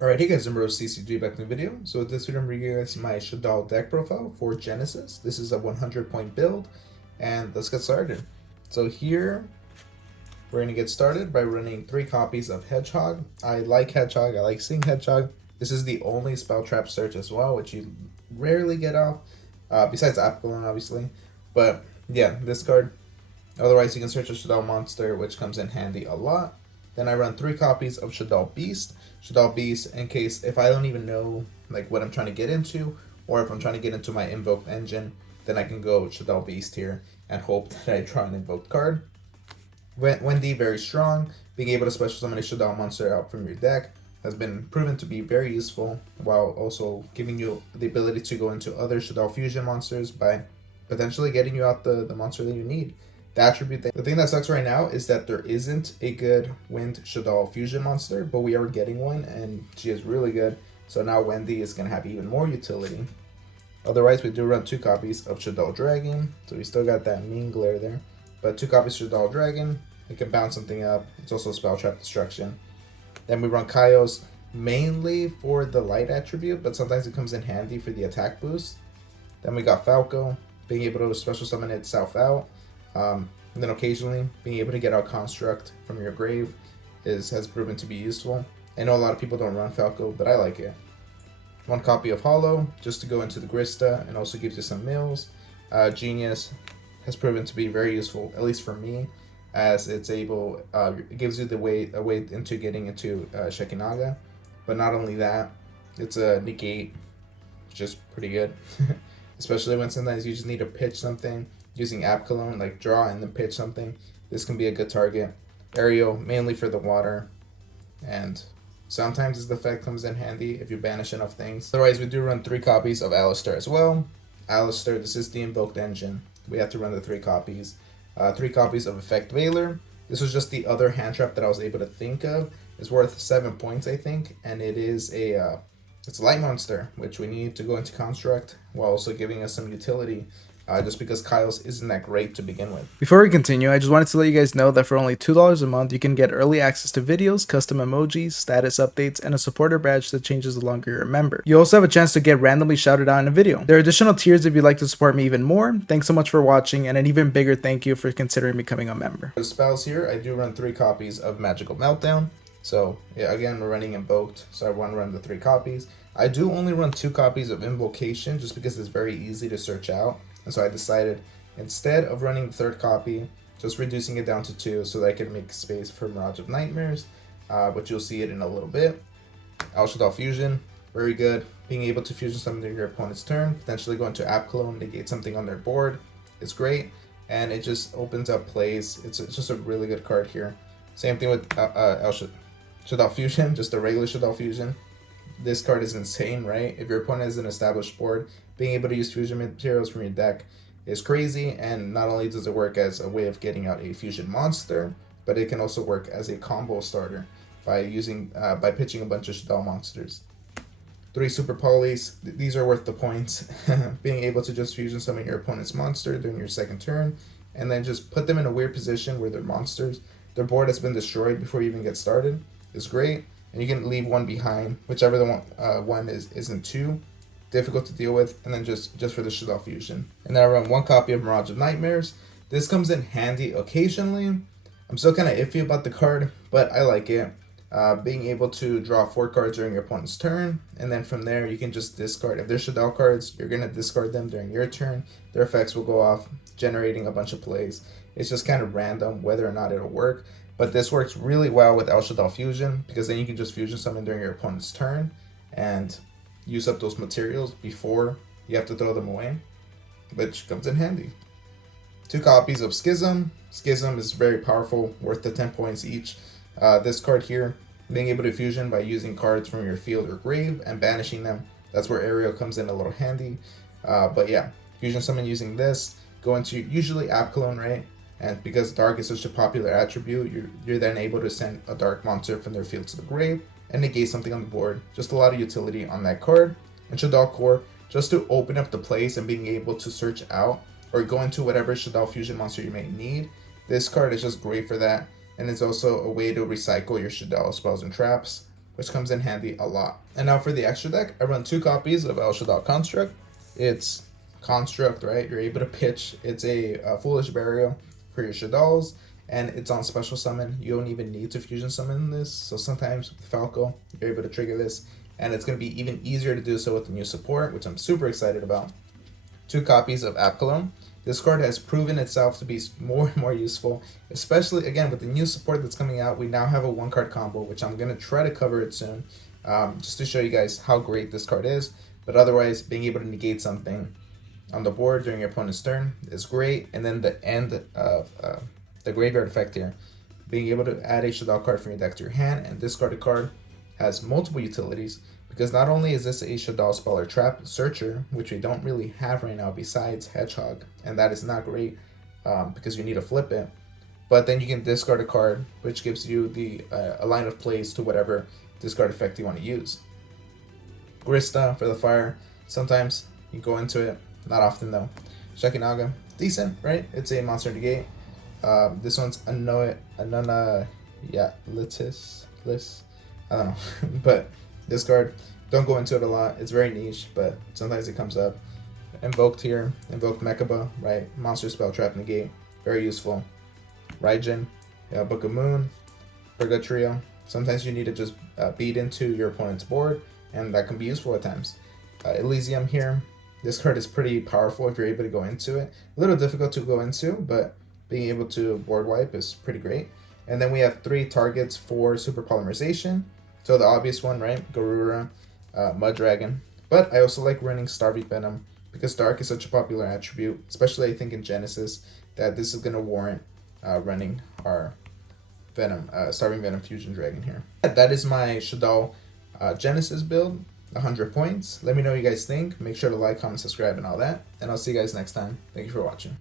Alright, hey guys, I'm Rose CCG back in the video. So with this video, I'm bringing you guys my Shaddoll deck profile for Genesis. This is a 100-point build, and let's get started. So here, we're going to get started by running 3 copies of Hedgehog. I like Hedgehog, I like seeing Hedgehog. This is the only spell trap search as well, which you rarely get off, besides Apgalon obviously. But yeah, this card. Otherwise, you can search a Shaddoll monster, which comes in handy a lot. Then I run 3 copies of Shaddoll Beast. Shaddoll Beast, in case if I don't even know like what I'm trying to get into, or if I'm trying to get into my invoked engine, then I can go Shaddoll Beast here and hope that I draw an invoked card. Wendy, very strong. Being able to special summon a Shaddoll monster out from your deck has been proven to be very useful, while also giving you the ability to go into other Shaddoll fusion monsters by potentially getting you out the monster that you need. The thing that sucks right now is that there isn't a good Wind Shaddoll fusion monster, but we are getting one, and she is really good. So now Wendy is going to have even more utility. Otherwise, we do run 2 copies of Shaddoll Dragon, so we still got that mean glare there. But 2 copies of Shaddoll Dragon, it can bounce something up. It's also Spell Trap Destruction. Then we run Kaios mainly for the light attribute, but sometimes it comes in handy for the attack boost. Then we got Falco, being able to special summon itself out. And then occasionally being able to get out Construct from your grave has proven to be useful. I know a lot of people don't run Falco, but I like it. 1 copy of Hollow, just to go into the Grista, and also gives you some mills. Genius has proven to be very useful, at least for me, as it gives you a way into getting into Shekinaga. But not only that, it's a negate, which is pretty good. Especially when sometimes you just need to pitch something using Apgalon, like draw and then pitch something. This can be a good target. Aerial, mainly for the water, and sometimes this effect comes in handy if you banish enough things. Otherwise, we do run 3 copies of Alistair as well. Alistair, this is the invoked engine. We have to run the 3 copies. 3 copies of Effect Veiler. This was just the other hand trap that I was able to think of. It's worth 7 points, I think, and it is it's a light monster, which we need to go into Construct while also giving us some utility. Just because Kyle's isn't that great to begin with. Before we continue, I just wanted to let you guys know that for only $2 a month, you can get early access to videos, custom emojis, status updates, and a supporter badge that changes the longer you're a member. You also have a chance to get randomly shouted out in a video. There are additional tiers if you'd like to support me even more. Thanks so much for watching, and an even bigger thank you for considering becoming a member. For the spells here, I do run 3 copies of Magical Meltdown. So yeah, again, we're running Invoked, so I want to run the 3 copies. I do only run 2 copies of Invocation just because it's very easy to search out. And so I decided, instead of running the 3rd copy, just reducing it down to 2 so that I can make space for Mirage of Nightmares, but you'll see it in a little bit. Shaddoll Fusion, very good. Being able to fusion something during your opponent's turn, potentially go into Apgalon, negate something on their board, is great. And it just opens up plays. It's just a really good card here. Same thing with Shaddoll Fusion, just a regular Shaddoll Fusion. This card is insane, right? If your opponent has an established board, being able to use fusion materials from your deck is crazy, and not only does it work as a way of getting out a fusion monster, but it can also work as a combo starter by pitching a bunch of Shaddoll monsters. 3 super polys, these are worth the points. Being able to just fusion summon your opponent's monster during your 2nd turn, and then just put them in a weird position where they're monsters. Their board has been destroyed before you even get started. It's great. And you can leave 1 behind, whichever the one isn't too difficult to deal with, and then just for the Shaddoll Fusion. And then I run 1 copy of Mirage of Nightmares. This comes in handy occasionally. I'm still kind of iffy about the card, but I like it. Being able to draw 4 cards during your opponent's turn, and then from there you can just discard. If they're Shaddoll cards, you're going to discard them during your turn. Their effects will go off, generating a bunch of plays. It's just kind of random whether or not it'll work. But this works really well with Shaddoll Fusion, because then you can just fusion summon during your opponent's turn and use up those materials before you have to throw them away, which comes in handy. 2 copies of Schism. Schism is very powerful, worth the 10 points each. This card here, being able to fusion by using cards from your field or grave and banishing them. That's where Aerial comes in a little handy. But yeah, fusion summon using this, go into usually Apgalon, right? And because Dark is such a popular attribute, you're then able to send a Dark monster from their field to the grave and negate something on the board. Just a lot of utility on that card. And Shaddoll Core, just to open up the place and being able to search out or go into whatever Shaddoll Fusion monster you may need. This card is just great for that. And it's also a way to recycle your Shaddoll spells and traps. which comes in handy a lot. And now for the extra deck, I run 2 copies of El Shaddoll Construct. It's Construct, right? You're able to pitch. It's a Foolish Burial for your Shaddolls, and it's on special summon. You don't even need to fusion summon this, so sometimes with Falco, you're able to trigger this, and it's going to be even easier to do so with the new support, which I'm super excited about. 2 copies of App Cologne. This card has proven itself to be more and more useful, especially, again, with the new support that's coming out. We now have a 1-card combo, which I'm going to try to cover it soon, just to show you guys how great this card is. But otherwise, being able to negate something on the board during your opponent's turn is great. And then the end of the graveyard effect here, being able to add a Shaddoll card from your deck to your hand and discard a card has multiple utilities, because not only is this a Shaddoll Spell or Trap Searcher, which we don't really have right now besides Hedgehog, and that is not great because you need to flip it, but then you can discard a card, which gives you the a line of plays to whatever discard effect you want to use. Grista for the fire, sometimes you go into it, not often though. Shekinaga, decent, right? It's a monster negate. This one's Anona, yeah, Litis, I don't know, but this card, don't go into it a lot. It's very niche, but sometimes it comes up. Invoked here, Invoked Mechaba, right? Monster Spell Trap Negate, very useful. Raijin, yeah, Book of Moon, Purgatrio. Sometimes you need to just beat into your opponent's board, and that can be useful at times. Elysium here. This card is pretty powerful if you're able to go into it. A little difficult to go into, but being able to board wipe is pretty great. And then we have 3 targets for Super Polymerization. So the obvious one, right? Garura, Mud Dragon. But I also like running Starving Venom because Dark is such a popular attribute, especially I think in Genesis, that this is going to warrant running our Venom, Starving Venom Fusion Dragon here. That is my Shaddoll Genesis build, 100 points. Let me know what you guys think. Make sure to like, comment, subscribe, and all that. And I'll see you guys next time. Thank you for watching.